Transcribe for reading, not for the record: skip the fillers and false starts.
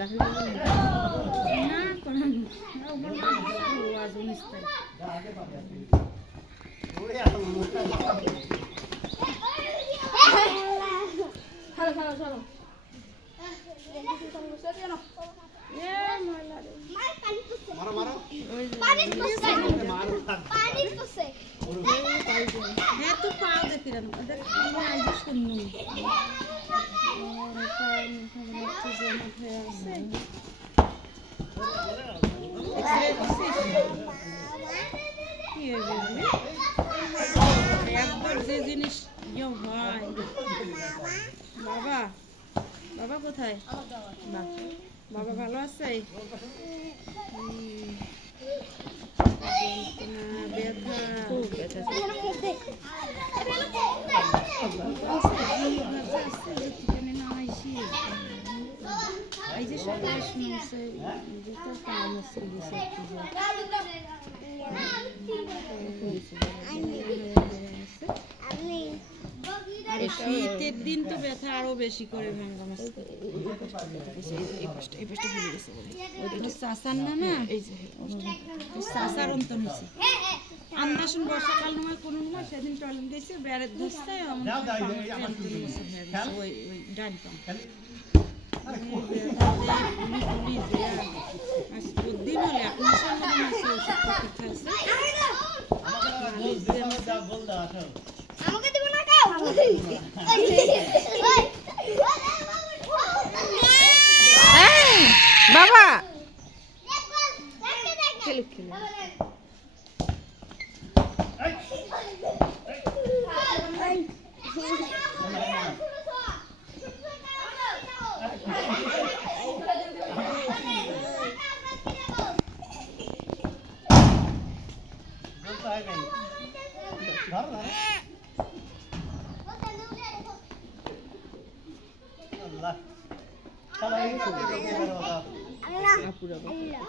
চাকরি করবেন না? না করেন আজ 19 তারিখ। হ্যাঁ তো পাও দেখি না ওদের আইজ শুননু একবার যে জিনিস ইয়ে হয় বাবা বাবা কোথায় বাবা ভালো আছে ব্যথা খুব ব্যথা ছিল। এই যে সবাই শুনছে যেটা কাম আছে আর শীতের দিন তো ব্যথা আরো বেশি করে ভাঙ্গা মাছ চাষার না না এই যে চাষার অন্তর হয়েছে আন্দাসন বর্ষাকাল নয় কোনো নয় সেদিন টয়লেট গেছে বেড়ের ধরছে ওই ডান পাম দিন হলে 1 মাসের মধ্যে মাসে ওষুধ খাইছে আমাকে দিব না কাও বাবা খেলুক খেলুক Allah